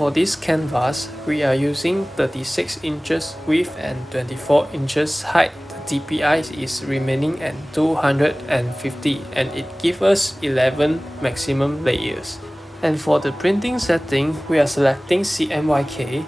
for this canvas, we are using 36 inches width and 24 inches height. The DPI is remaining at 250 and it gives us 11 maximum layers. And for the printing setting, we are selecting CMYK,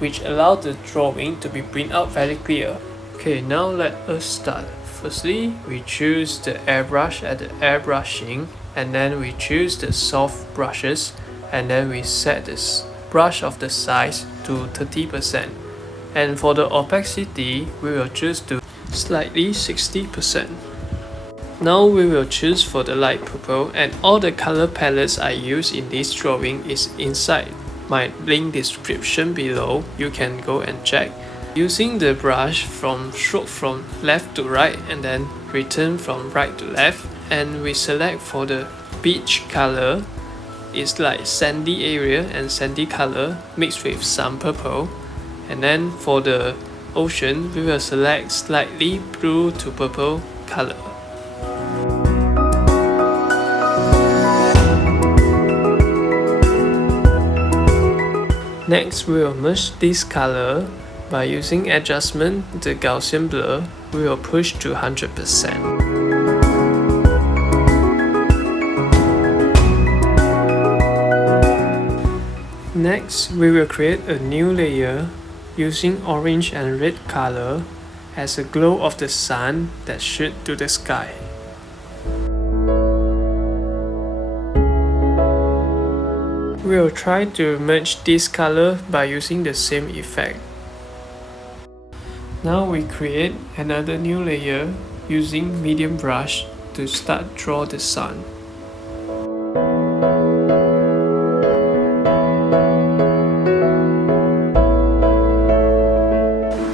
which allows the drawing to be printed out very clear. Okay, now let us start. Firstly, we choose the airbrush at the airbrushing, and then we choose the soft brushes, and then we set this brush of the size to 30%. And for the opacity, we will choose to slightly 60%. Now we will choose for the light purple, and all the color palettes I use in this drawing is inside my link description below. You can go and check. Using the brush from stroke from left to right and then return from right to left, and we select for the beach color. It's like sandy area and sandy color mixed with some purple. And then for the ocean, we will select slightly blue to purple color. Next, we will merge this color. By using adjustment, the Gaussian blur, we will push to 100%. Next, we will create a new layer using orange and red color as a glow of the sun that shoot to the sky. We will try to merge this color by using the same effect. Now we create another new layer using medium brush to start draw the sun.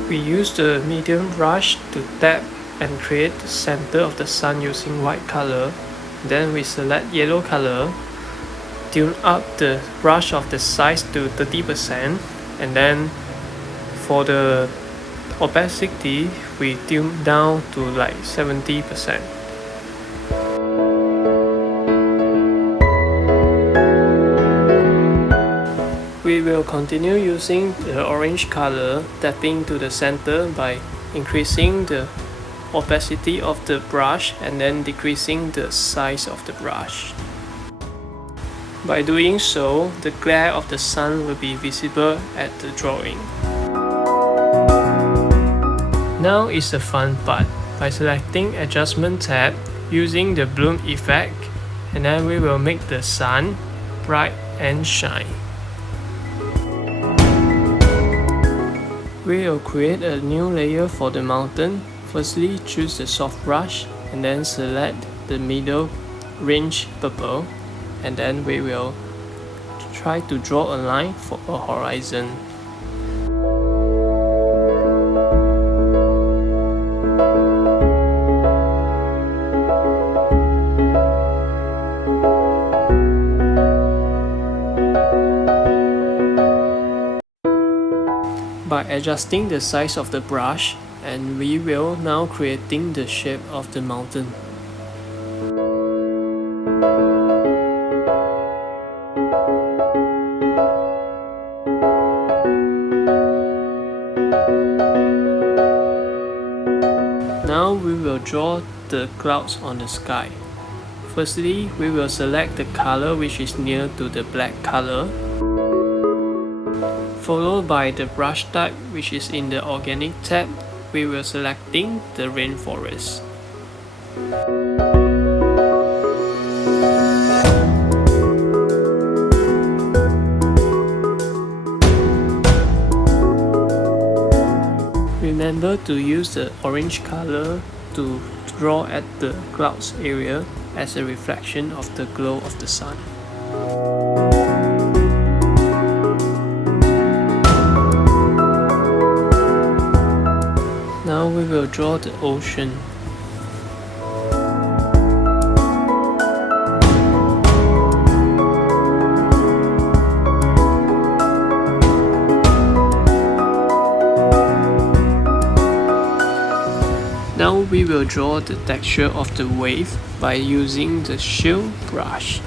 We use the medium brush to tap and create the center of the sun using white color. Then we select yellow color, tune up the brush of the size to 30%, and then for the opacity, we tune down to like 70%. We will continue using the orange color, tapping to the center by increasing the opacity of the brush and then decreasing the size of the brush. By doing so, the glare of the sun will be visible at the drawing. Now is the fun part. By selecting Adjustment tab, using the bloom effect, and then we will make the sun bright and shine. We will create a new layer for the mountain. Firstly, choose the soft brush, and then select the middle range purple, and then we will try to draw a line for a horizon. By adjusting the size of the brush, and we will now creating the shape of the mountain. Now we will draw the clouds on the sky. Firstly, we will select the color which is near to the black color, followed by the brush type which is in the organic tab. We will selecting the rainforest. Remember to use the orange color to draw at the clouds area as a reflection of the glow of the sun. Now we will draw the ocean. Now we will draw the texture of the wave by using the Shale brush.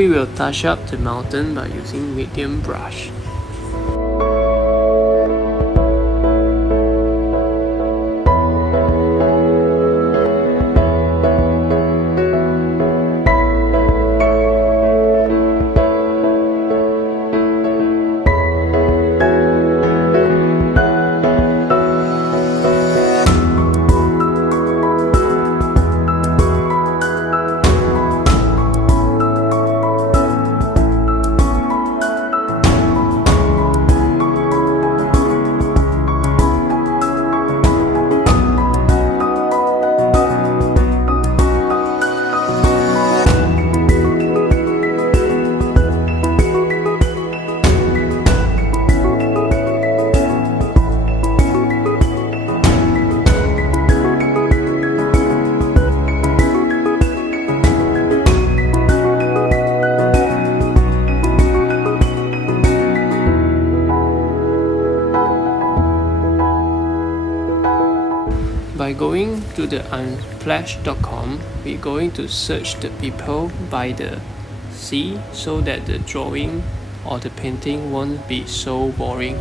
we will touch up the mountain by using medium brush. By going to the unflash.com, we're going to search the people by the sea so that the drawing or the painting won't be so boring.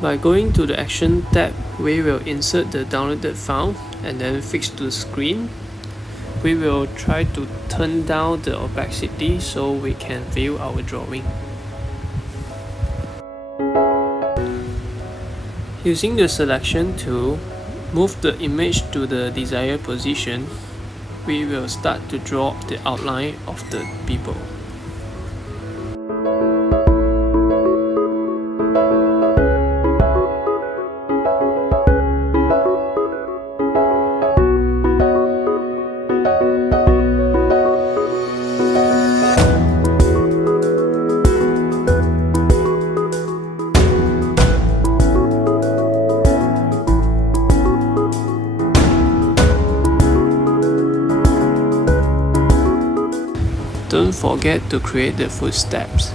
By going to the Action tab, we will insert the downloaded file and then fix to the screen. We will try to turn down the opacity so we can view our drawing. Using the selection tool, move the image to the desired position. We will start to draw the outline of the people. Don't forget to create the footsteps.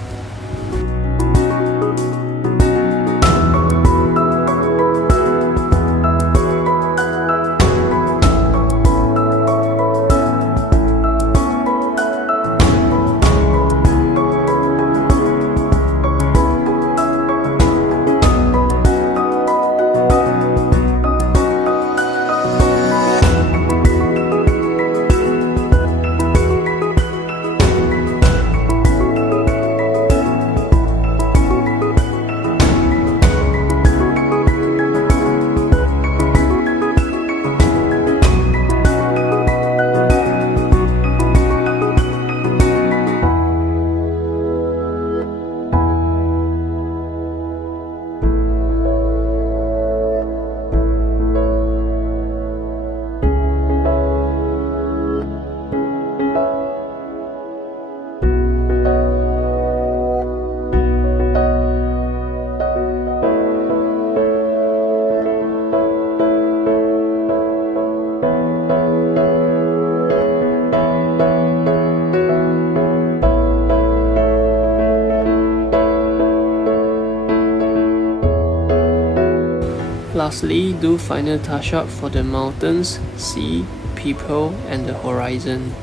Lastly, do final touch up for the mountains, sea, people, and the horizon.